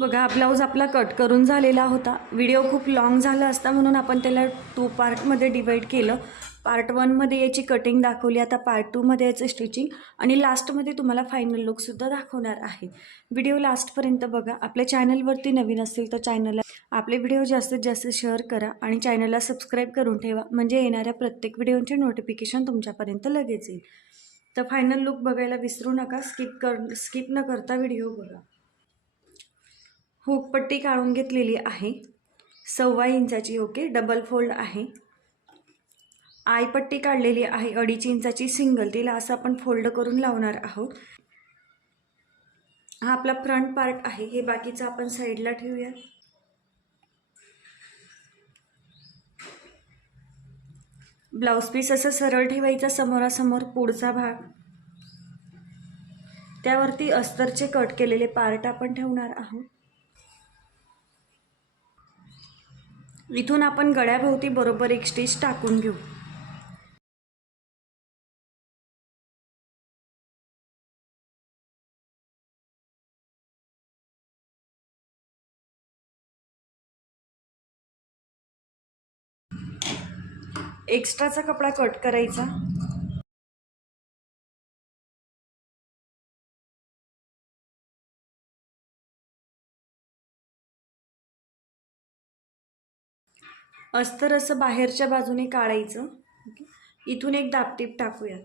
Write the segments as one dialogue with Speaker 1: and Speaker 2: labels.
Speaker 1: बघा हा ब्लाऊज आपला कट करून झालेला होता. व्हिडिओ खूप लॉंग झाला असता म्हणून आपण त्याला टू पार्टमध्ये डिवाईड केलं. पार्ट वनमध्ये याची कटिंग दाखवली आता पार्ट टूमध्ये याचं स्टिचिंग आणि लास्टमध्ये तुम्हाला फायनल लुकसुद्धा दाखवणार आहे. व्हिडिओ लास्टपर्यंत बघा. आपल्या चॅनलवरती नवीन असेल तर चॅनलला आपले व्हिडिओ जास्तीत जास्त शेअर करा आणि चॅनलला सबस्क्राईब करून ठेवा. म्हणजे येणाऱ्या प्रत्येक व्हिडिओचे नोटिफिकेशन तुमच्यापर्यंत लगेच येईल. तर फायनल लुक बघायला विसरू नका. स्किप कर स्किप न करता व्हिडिओ बघा. हूक पट्टी काढून घेतलेली आहे. सव्वा इंचाची ओके? डबल फोल्ड आहे. आयपट्टी काढलेली आहे. अडीच इंचाची सिंगल. तिला असं आपण फोल्ड करून लावणार आहोत. हा आपला फ्रंट पार्ट आहे. हे बाकीचं आपण साईडला ठेवूया. ब्लाऊज पीस असं सरळ ठेवायचा समोरासमोर पुढचा भाग. त्यावरती अस्तरचे कट केलेले पार्ट आपण ठेवणार आहोत. इथून आपण गळ्याभोवती बरोबर एक स्टिच टाकून घेऊ. एक्स्ट्राचा कपडा कट करायचा. अस्तर असं बाहेरच्या बाजूने काढायचं. इथून एक दापटीप टाकूयात.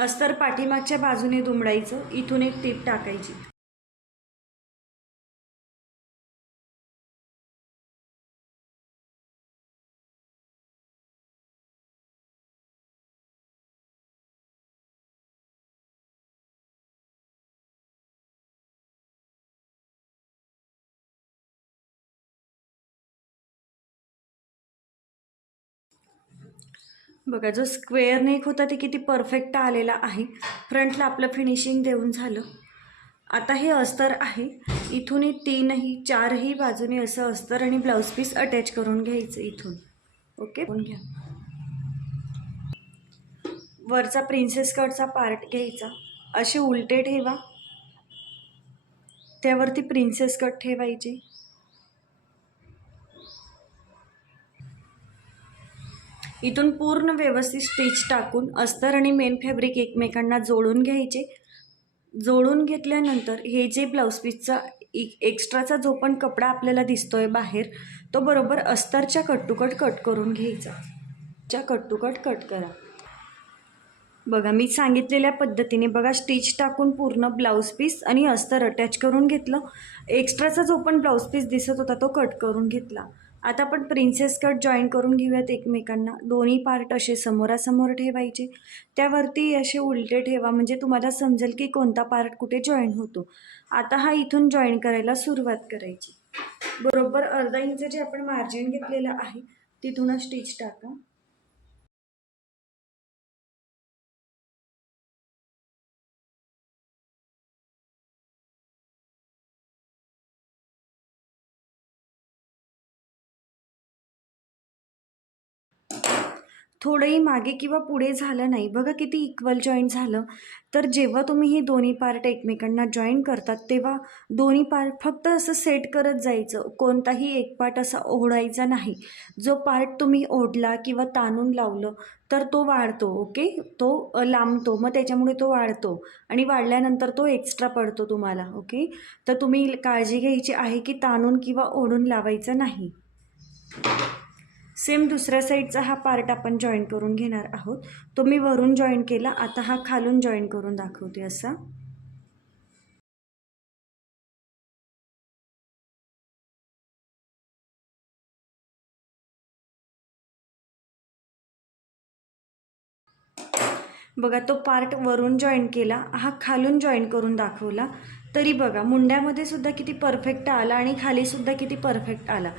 Speaker 1: अस्तर पाठीमागच्या बाजूने दुमडायचं इथून एक टीप टाकायची. बघा जो स्क्वेअर नेक होता ते किती परफेक्ट आलेला आहे. फ्रंटला आपलं फिनिशिंग देऊन झालं. आता हे अस्तर आहे. इथूनही तीनही चारही बाजूने असं अस्तर आणि ब्लाऊज पीस अटॅच करून घ्यायचं इथून. ओके? घ्या. वरचा प्रिन्सेस कटचा पार्ट घ्यायचा. असे उलटे ठेवा. त्यावरती प्रिन्सेस कट ठेवायची. इथून पूर्ण व्यवस्थित स्टिच टाकून अस्तर आणि मेन फॅब्रिक एकमेकांना जोडून घ्यायचे. जोडून घेतल्यानंतर हे जे ब्लाऊज पीसचा एक्स्ट्राचा जो पण कपडा आपल्याला दिसतोय बाहेर तो बरोबर अस्तरच्या कट टू कट कट करून घ्यायचा. च्या कट टू कट कट करा. बघा मी सांगितलेल्या पद्धतीने बघा स्टिच टाकून पूर्ण ब्लाऊज पीस आणि अस्तर अटॅच करून घेतलं. एक्स्ट्राचा जो पण ब्लाऊज पीस दिसत होता तो कट करून घेतला. आता आपण प्रिन्सेस कट जॉईन करून घेऊयात एकमेकांना. दोन्ही पार्ट असे समोरासमोर ठेवायचे. त्यावरती असे उलटे ठेवा. म्हणजे तुम्हाला समजेल की कोणता पार्ट कुठे जॉईन होतो. आता हा इथून जॉईन करायला सुरुवात करायची. बरोबर अर्धा इंच जे आपण मार्जिन घेतलेलं आहे तिथूनच स्टिच टाका. थोडंही मागे किंवा पुढे झालं नाही. बघा किती इक्वल जॉईंट झालं. तर जेव्हा तुम्ही हे दोन्ही पार्ट एकमेकांना जॉईन करतात तेव्हा दोन्ही पार्ट फक्त असं सेट करत जायचं. कोणताही एक पार्ट असा ओढायचा नाही. जो पार्ट तुम्ही ओढला किंवा ताणून लावलं तर तो वाढतो ओके तो लांबतो. मग त्याच्यामुळे तो वाढतो आणि वाढल्यानंतर तो एक्स्ट्रा पडतो तुम्हाला ओके तर तुम्ही काळजी घ्यायची आहे की ताणून किंवा ओढून लावायचं नाही. सेम दुसऱ्या साईडचा हा पार्ट आपण जॉईन करून घेणार आहोत. तो मी वरून जॉईन केला. आता हा खालून जॉईन करून दाखवते असा. बघा तो पार्ट वरून जॉईन केला. हा खालून जॉईन करून दाखवला. तरी बघा मुंड्यामध्ये सुद्धा किती परफेक्ट आला आणि खाली सुद्धा किती परफेक्ट आला.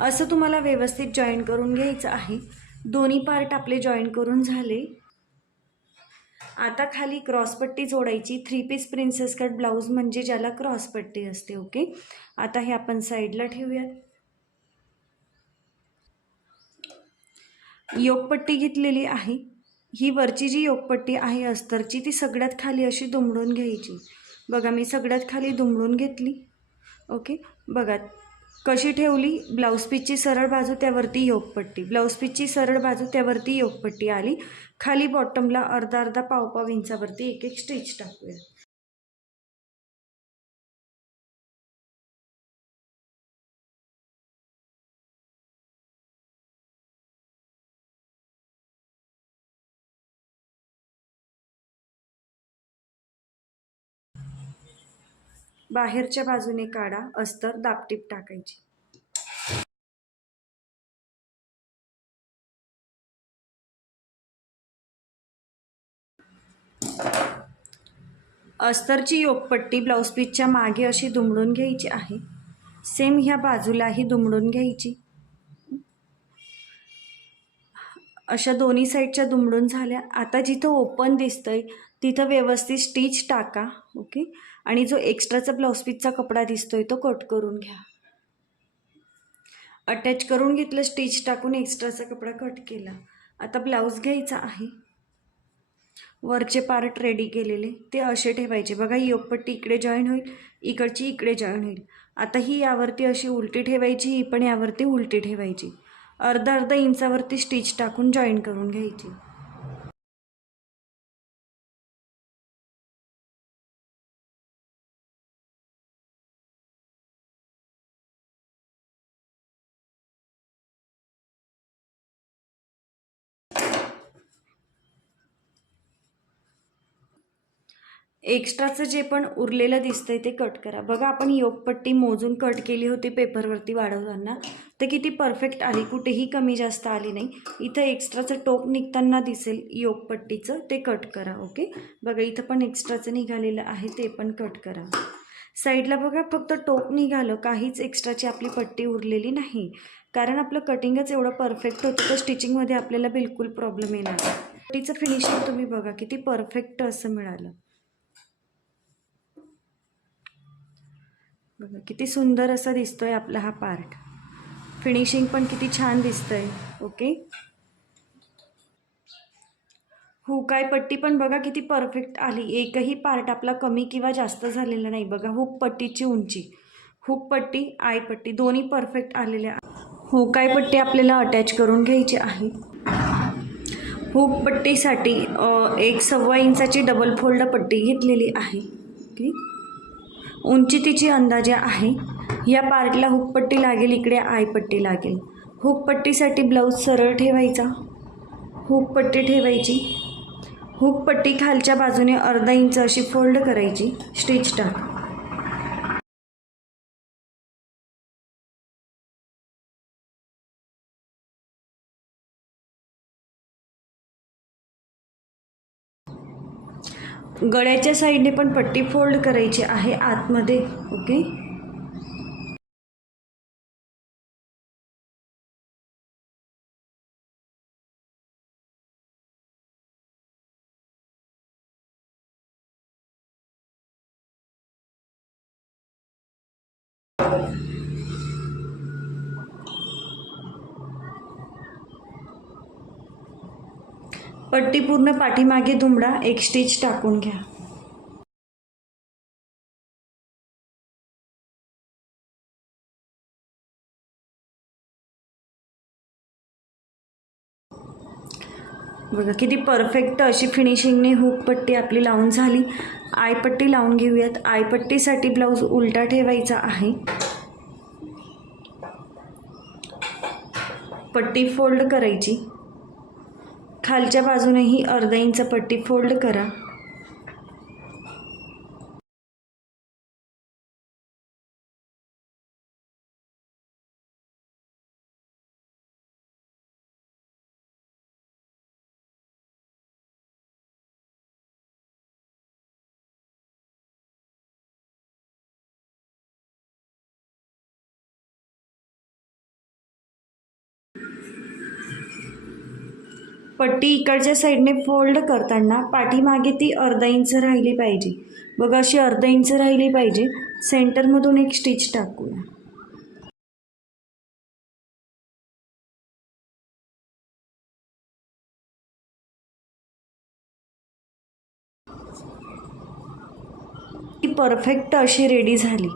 Speaker 1: असं तुम्हाला व्यवस्थित जॉईन करून घ्यायचं आहे. दोन्ही पार्ट आपले जॉईन करून झाले. आता खाली क्रॉसपट्टी जोडायची. Three piece princess cut blouse म्हणजे ज्याला क्रॉसपट्टी असते ओके आता हे आपण साईडला ठेवूयात. योगपट्टी घेतलेली आहे. ही वरची जी योगपट्टी आहे अस्तरची ती सगळ्यात खाली अशी दुमडून घ्यायची. बघा मी सगळ्यात खाली दुमडून घेतली. ओके बघा कशी ठेवली? ब्लाऊज पीसची सरळ बाजू त्यावरती योगपट्टी ब्लाऊज पीसची सरळ बाजू त्यावरती योगपट्टी आली. खाली बॉटमला अर्धा अर्धा पाव पाव इंचावरती एक एक स्टिच टाकूया. बाहेरच्या बाजूने काढा अस्तर दापटीप टाकायची. अस्तरची योगपट्टी ब्लाऊज पीसच्या मागे अशी दुमडून घ्यायची आहे. सेम ह्या बाजूलाही दुमडून घ्यायची. अशा दोन्ही साईडच्या दुमडून झाल्या. आता जिथं ओपन दिसतंय तिथं व्यवस्थित स्टिच टाका ओके? आणि जो एक्स्ट्राचा ब्लाऊज पीसचा कपडा दिसतोय तो कट करून घ्या. अटॅच करून घेतलं स्टिच टाकून एक्स्ट्राचा कपडा कट केला. आता ब्लाऊज घ्यायचा आहे. वरचे पार्ट रेडी केलेले ते असे ठेवायचे. बघा ही योगपट्टी इकडे जॉईन होईल इकडची इकडे जॉईन होईल. आता ही यावरती अशी उलटी ठेवायची ही पण यावरती उलटी ठेवायची. अर्धा अर्धा इंचावरती स्टिच टाकून जॉईन करून घ्यायची. एक्स्ट्राचं जे पण उरलेलं दिसतंय ते कट करा. बघा आपण योगपट्टी मोजून कट केली होती पेपरवरती वाढवताना. तर किती परफेक्ट आली कुठेही कमी जास्त आली नाही. इथं एक्स्ट्राचं टोक निघताना दिसेल योगपट्टीचं ते कट करा ओके? बघा इथं पण एक्स्ट्राचं निघालेलं आहे ते पण कट करा. साईडला बघा फक्त टोक निघालं काहीच एक्स्ट्राची आपली पट्टी उरलेली नाही. कारण आपलं कटिंगच एवढं परफेक्ट होतं तर स्टिचिंगमध्ये आपल्याला बिलकुल प्रॉब्लेम येणार पट्टीचं फिनिशिंग तुम्ही बघा किती परफेक्ट असं मिळालं. बघा किती सुंदर असा दिसतो आहे आपला हा पार्ट. फिनिशिंग पण किती छान दिसतंय ओके? हुकाय पट्टी पण बघा किती परफेक्ट आली. एकही पार्ट आपला कमी किंवा जास्त झालेला नाही. बघा हुक पट्टीची उंची हुक पट्टी आय पट्टी दोन्ही परफेक्ट आलेल्या. हुकाय पट्टी आपल्याला अटॅच करून घ्यायची आहे. हुक पट्टीसाठी एक सव्वा इंचाची डबल फोल्ड पट्टी घेतलेली आहे. ओके? उंची तिची अंदाजे आहे. या पार्टला हुकपट्टी लागेल इकडे आयपट्टी लागेल. हुकपट्टीसाठी ब्लाऊज सरळ ठेवायचा. हुकपट्टी ठेवायची. हुकपट्टी खालच्या बाजूने अर्धा इंच अशी फोल्ड करायची. स्टिच टाक. गळ्याच्या साईडने पण पट्टी फोल्ड करायची आहे आतमध्ये. ओके. पट्टी पूर्ण पाठीमागे दुमडा एक स्टिच टाकून घ्या. बघा किती परफेक्ट अशी फिनिशिंगने हुक पट्टी आपली लावून झाली. आयपट्टी लावून घेऊयात. आयपट्टीसाठी ब्लाऊज उलटा ठेवायचा आहे. पट्टी फोल्ड करायची. खालच्या बाजूनेही अर्धा इंच पट्टी फोल्ड करा. पट्टी इकडच्या साईडने फोल्ड करताना पाठीमागे ती अर्धा इंच राहिली पाहिजे. बघा अशी अर्धा इंच राहिली पाहिजे. सेंटरमधून एक स्टिच टाकूया. ती परफेक्ट अशी रेडी झाली.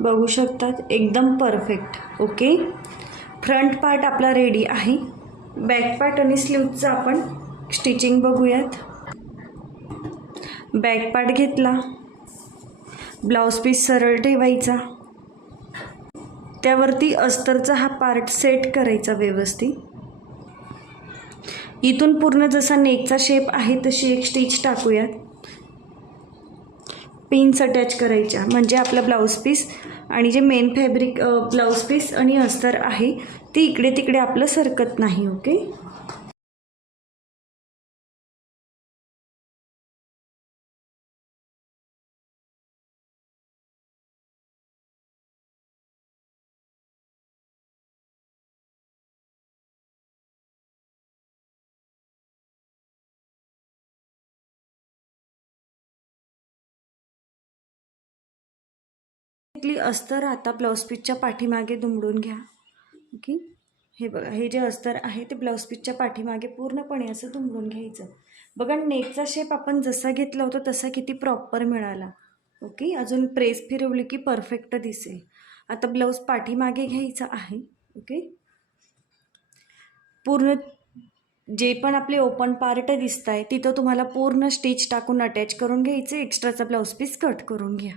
Speaker 1: बघू शकतात एकदम परफेक्ट. ओके? फ्रंट पार्ट आपला रेडी आहे. बॅक पार्ट आणि स्लीवचं आपण स्टिचिंग बघूयात. बॅक पार्ट घेतला. ब्लाऊज पीस सरळ ठेवायचा. त्यावरती अस्तरचा हा पार्ट सेट करायचा व्यवस्थित. इथून पूर्ण जसा नेकचा शेप आहे तशी एक स्टिच टाकूयात. पिन्स अटॅच करायच्या. म्हणजे आपला ब्लाऊज पीस आणि जे मेन फॅब्रिक ब्लाऊज पीस आणि अस्तर आहे ते इकडे तिकडे आपलं सरकत नाही ओके? अस्तर आता ब्लाऊज पीसच्या पाठीमागे दुमडून घ्या. ओके हे बघा हे जे अस्तर आहे ते ब्लाऊज पीसच्या पाठीमागे पूर्णपणे असं दुमडून घ्यायचं. बघा नेकचा शेप आपण जसा घेतला होता तसा किती प्रॉपर मिळाला. ओके अजून प्रेस फिरवली की परफेक्ट दिसेल. आता ब्लाऊज पाठीमागे घ्यायचा आहे. ओके पूर्ण जे पण आपले ओपन पार्ट दिसत आहे तिथं तुम्हाला पूर्ण स्टिच टाकून अटॅच करून घ्यायचं. एक्स्ट्राचा ब्लाऊज पीस कट करून घ्या.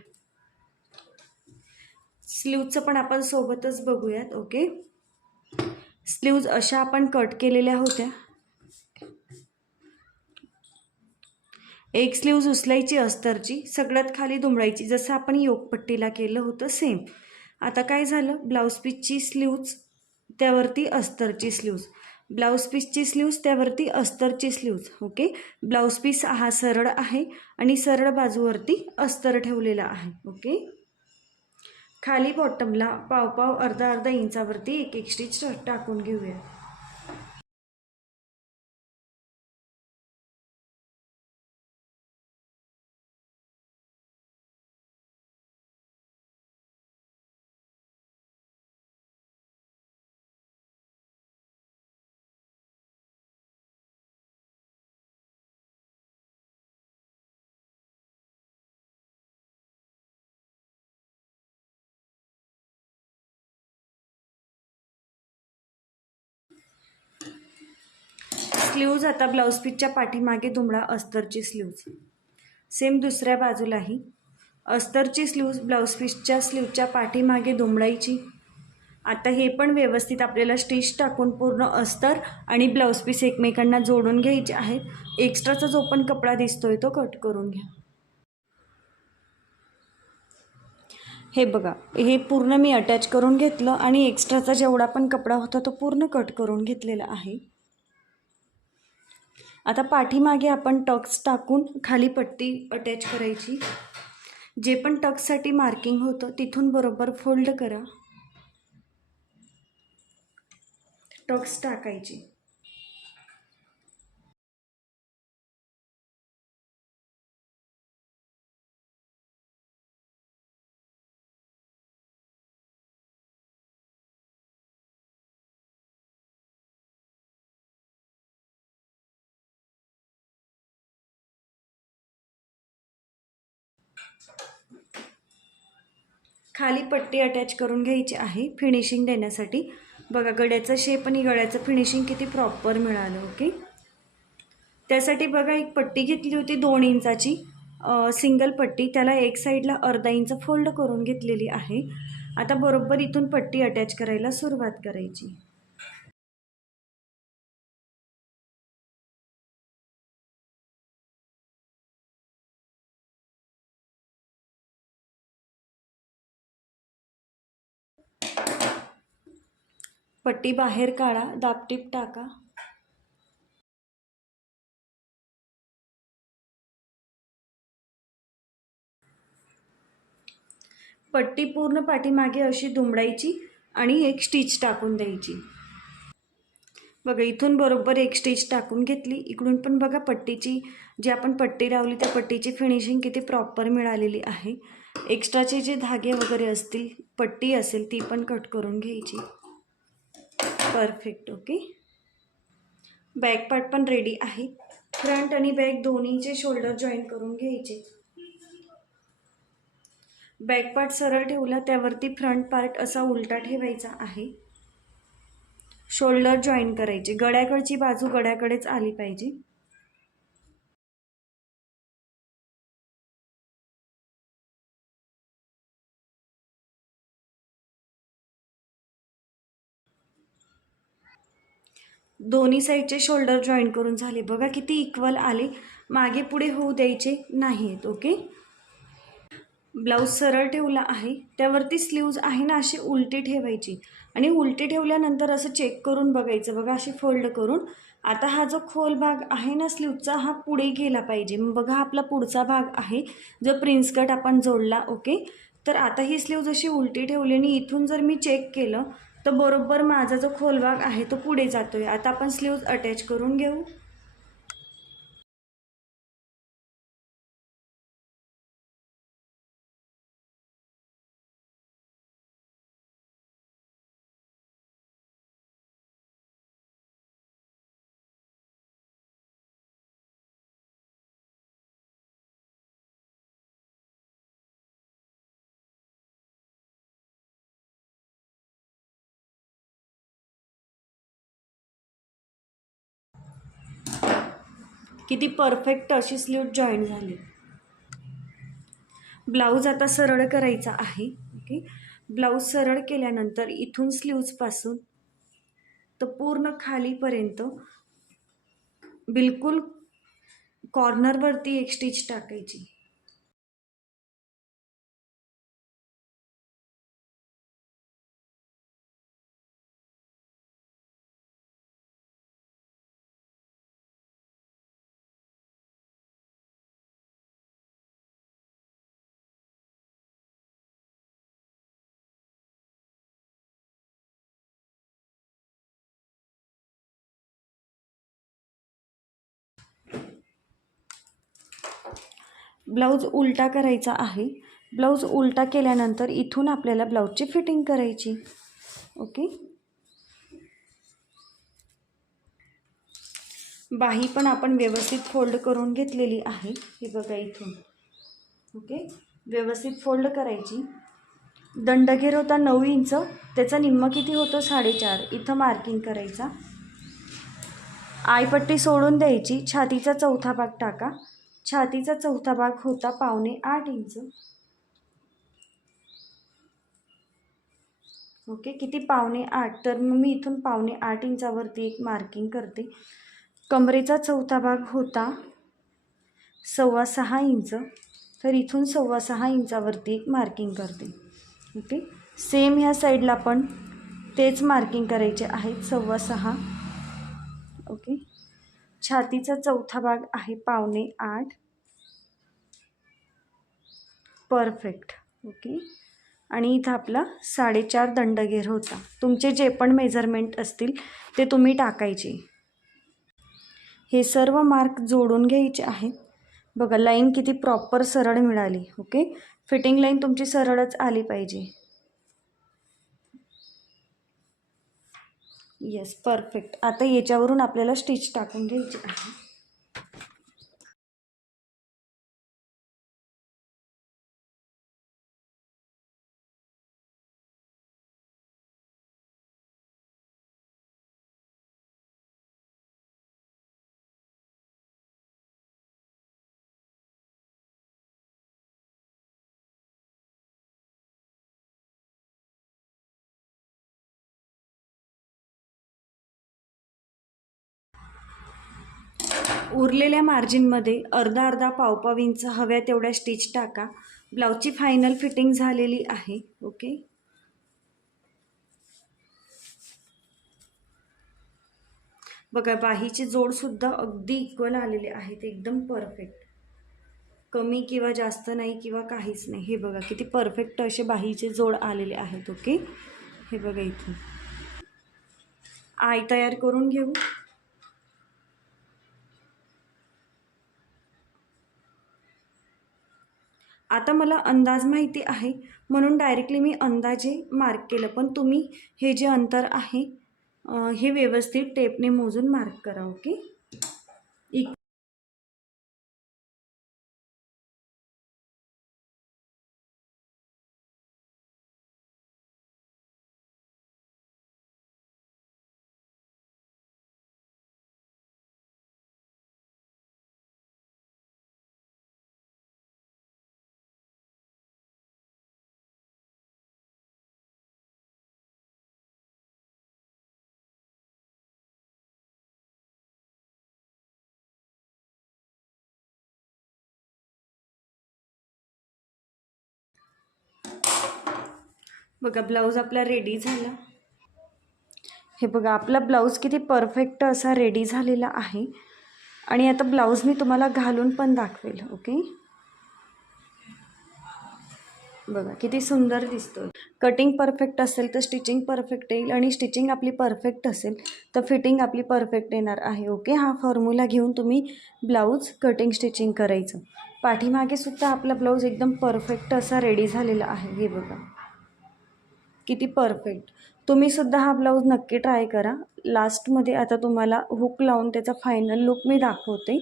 Speaker 1: स्लीवचं पण आपण सोबतच बघूयात. ओके स्लीव्ज अशा आपण कट केलेल्या होत्या. एक स्लीव्ज उचलायची अस्तरची सगळ्यात खाली दुमडायची जसं आपण योगपट्टीला केलं होतं सेम आता काय झालं? ब्लाऊज पीसची स्लीव्ज त्यावरती अस्तरची स्लीव्ज. ब्लाऊज पीसची स्लीव्ज त्यावरती अस्तरची स्लीव्ज ओके ब्लाऊज पीस हा सरळ आहे आणि सरळ बाजूवरती अस्तर ठेवलेला आहे ओके खाली बॉटमला पाव पाव अर्धा अर्धा इंचावरती एक एक स्टिच टाकून घेऊया. स्लीव्ज आता ब्लाऊज पीसच्या पाठीमागे दुमडा अस्तरची स्लीव्ज. सेम दुसऱ्या बाजूलाही. अस्तरची स्लीव्ज ब्लाऊज पीसच्या स्लीवच्या पाठीमागे दुमडायची. आता हे पण व्यवस्थित आपल्याला स्टिच टाकून पूर्ण अस्तर आणि ब्लाऊज पीस एकमेकांना जोडून घ्यायचे आहेत. एक्स्ट्राचा जो पण कपडा दिसतोय तो कट करून घ्या. हे बघा हे पूर्ण मी अटॅच करून घेतलं आणि एक्स्ट्राचा जेवढा पण कपडा होता तो पूर्ण कट करून घेतलेला आहे. आता पाठीमागे आपण टक्स टाकून खाली पट्टी अटॅच करायची. जे पण टक्ससाठी मार्किंग होतं तिथून बरोबर फोल्ड करा. टक्स टाकायची. खाली पट्टी अटॅच करून घ्यायची आहे. फिनिशिंग देण्यासाठी. बघा गड्याचा शेप आणि गळ्याचं फिनिशिंग किती प्रॉपर मिळालं ओके त्यासाठी बघा एक पट्टी घेतली होती दोन इंचाची. सिंगल पट्टी. त्याला एक साईडला अर्धा इंच फोल्ड करून घेतलेली आहे. आता बरोबर इथून पट्टी अटॅच करायला सुरुवात करायची. पट्टी बाहेर काढा दापटीप टाका. पट्टी पूर्ण पाठीमागे अशी दुमडायची आणि एक स्टिच टाकून द्यायची. बघा इथून बरोबर एक स्टिच टाकून घेतली. इकडून पण बघा पट्टीची जी आपण पट्टी लावली त्या पट्टीची फिनिशिंग किती प्रॉपर मिळालेली आहे. एक्स्ट्राचे जे धागे वगैरे असतील पट्टी असेल ती पण कट करून घ्यायची. परफेक्ट ओके बॅक पार्ट पण रेडी आहे. फ्रंट आणि बॅक दोन्हीचे शोल्डर जॉईन करून घ्यायचे. बॅक पार्ट सरळ ठेवला त्यावरती फ्रंट पार्ट असा उलटा ठेवायचा आहे. शोल्डर जॉईन करायचे. गड्याकडची बाजू गड्याकडेच आली पाहिजे. दोन्ही साईडचे शोल्डर जॉईन करून झाले. बघा किती इक्वल आले. मागे पुढे होऊ द्यायचे नाही आहेत ओके? ब्लाऊज सरळ ठेवला आहे. त्यावरती स्लीव्ज आहे ना अशी उलटी ठेवायची. आणि उलटी ठेवल्यानंतर असं चेक करून बघायचं. बघा अशी फोल्ड करून. आता हा जो खोल भाग आहे ना स्लीवचा हा पुढे गेला पाहिजे. बघा आपला पुढचा भाग आहे जो प्रिन्स कट आपण जोडला ओके? तर आता ही स्लीव जशी उलटी ठेवली आणि इथून जर मी चेक केलं तर बरोबर माझा जो खोल भाग आहे तो पुढे जातो आहे आता आपण स्लीव्ज अटॅच करून घेऊ. किती परफेक्ट अशी स्लीव जॉईन झाली. ब्लाऊज आता सरळ करायचा आहे ओके? ब्लाऊज सरळ केल्यानंतर इथून स्लीव्जपासून तर पूर्ण खालीपर्यंत बिलकुल कॉर्नरवरती एक स्टिच टाकायची. ब्लाऊज उलटा करायचा आहे. ब्लाऊज उलटा केल्यानंतर इथून आपल्याला ब्लाऊजची फिटिंग करायची. ओके? बाही पण आपण व्यवस्थित फोल्ड करून घेतलेली आहे. हे बघा इथून. ओके? व्यवस्थित फोल्ड करायची. दंडघेर होता नऊ इंच त्याचा निम्म किती होतं? साडेचार. इथं मार्किंग करायचा. आयपट्टी सोडून द्यायची. छातीचा चौथा भाग टाका. छातीचा चौथा भाग होता पावणे आठ इंच. ओके किती पावणे आठ? तर मग मी इथून पावणे आठ इंचावरती एक मार्किंग करते. कमरेचा चौथा भाग होता सव्वा सहा इंच. तर इथून सव्वा सहा इंचावरती एक मार्किंग करते. ओके सेम ह्या साईडला पण तेच मार्किंग करायचे आहेत सव्वा सहा. ओके छातीचा चौथा भाग आहे पावणे आठ. परफेक्ट ओके आणि इथं आपला साडेचार दंडघेर होता. तुमचे जे पण मेजरमेंट असतील ते तुम्ही टाकायचे. हे सर्व मार्क जोडून घ्यायचे आहेत. बघा लाईन किती प्रॉपर सरळ मिळाली. ओके फिटिंग लाईन तुमची सरळच आली पाहिजे. येस परफेक्ट आता याच्यावरून आपल्याला स्टिच टाकून घ्यायची आहे. उरलेल्या मार्जिनमध्ये अर्धा अर्धा पावपाव इंच हव्या तेवढ्या स्टिच टाका. ब्लाऊजची फायनल फिटिंग झालेली आहे ओके? बघा बाहीचे जोडसुद्धा अगदी इक्वल आलेले आहेत एकदम परफेक्ट कमी किंवा जास्त नाही किंवा काहीच नाही. हे बघा किती परफेक्ट असे बाहीचे जोड आलेले आहेत ओके? हे बघा इथून. आय तयार करून घेऊ. आता मला अंदाज माहिती आहे. म्हणून डायरेक्टली मी अंदाजे मार्क केलं. पण तुम्ही हे जे अंतर आहे हे व्यवस्थित टेपने मोजून मार्क करा ओके बघा ब्लाऊज आपला रेडी झाला. हे बघा आपला ब्लाऊज किती परफेक्ट असा रेडी झालेला आहे. आणि आता ब्लाऊज मी तुम्हाला घालून पण दाखवेल ओके बघा किती सुंदर दिसतो कटिंग परफेक्ट असेल तर स्टिचिंग परफेक्ट येईल आणि स्टिचिंग आपली परफेक्ट असेल तर फिटिंग आपली परफेक्ट येणार आहे ओके हा फॉर्म्युला घेऊन तुम्ही ब्लाऊज कटिंग स्टिचिंग करायचं. पाठीमागे सुद्धा आपला ब्लाऊज एकदम परफेक्ट असा रेडी झालेला आहे हे बघा. किती परफेक्ट तुम्ही सुद्धा हा ब्लाऊज नक्की ट्राय करा. लास्टमध्ये आता तुम्हाला हुक लावून त्याचा फायनल लुक मी दाखवते.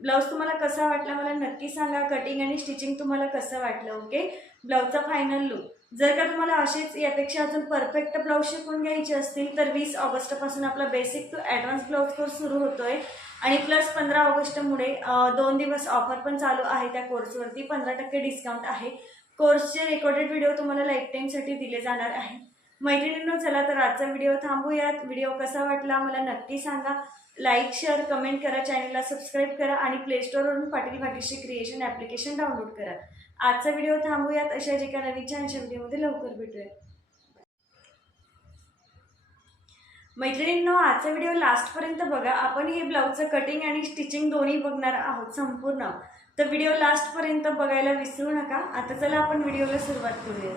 Speaker 1: ब्लाऊज तुम्हाला कसा वाटला मला नक्की सांगा. कटिंग आणि स्टिचिंग तुम्हाला कसं वाटलं ओके ब्लाऊजचा फायनल लुक जर का तुम्हाला असेच यापेक्षा अजून परफेक्ट ब्लाऊज शिकून घ्यायचे असतील तर वीस ऑगस्टपासून आपला basic to advance blouse course सुरू होतोय. आणि प्लस पंधरा ऑगस्टमुळे दोन दिवस ऑफर पण चालू आहे त्या कोर्सवरती पंधरा टक्के डिस्काउंट आहे. कोर्सचे रेकॉर्डेड व्हिडिओ तुम्हाला लाईफ टाईमसाठी दिले जाणार आहे. मैत्रिणींनो चला तर आजचा व्हिडिओ थांबूयात. व्हिडिओ कसा वाटला मला नक्की सांगा. लाईक शेअर कमेंट करा. चॅनलला सबस्क्राईब करा आणि प्लेस्टोरवरून पाटील भाटीशी क्रिएशन ॲप्लिकेशन डाउनलोड करा. आजचा व्हिडिओ थांबूयात. अशा जे काही नवीन छानशा व्हिडिओमध्ये लवकर भेटूया मैत्रिणींनो आजचा व्हिडिओ लास्टपर्यंत बघा. आपण हे ब्लाऊजचं कटिंग आणि स्टिचिंग दोन्ही बघणार आहोत संपूर्ण. तर व्हिडिओ लास्टपर्यंत बघायला विसरू नका. आता चला आपण व्हिडिओला सुरुवात करूया.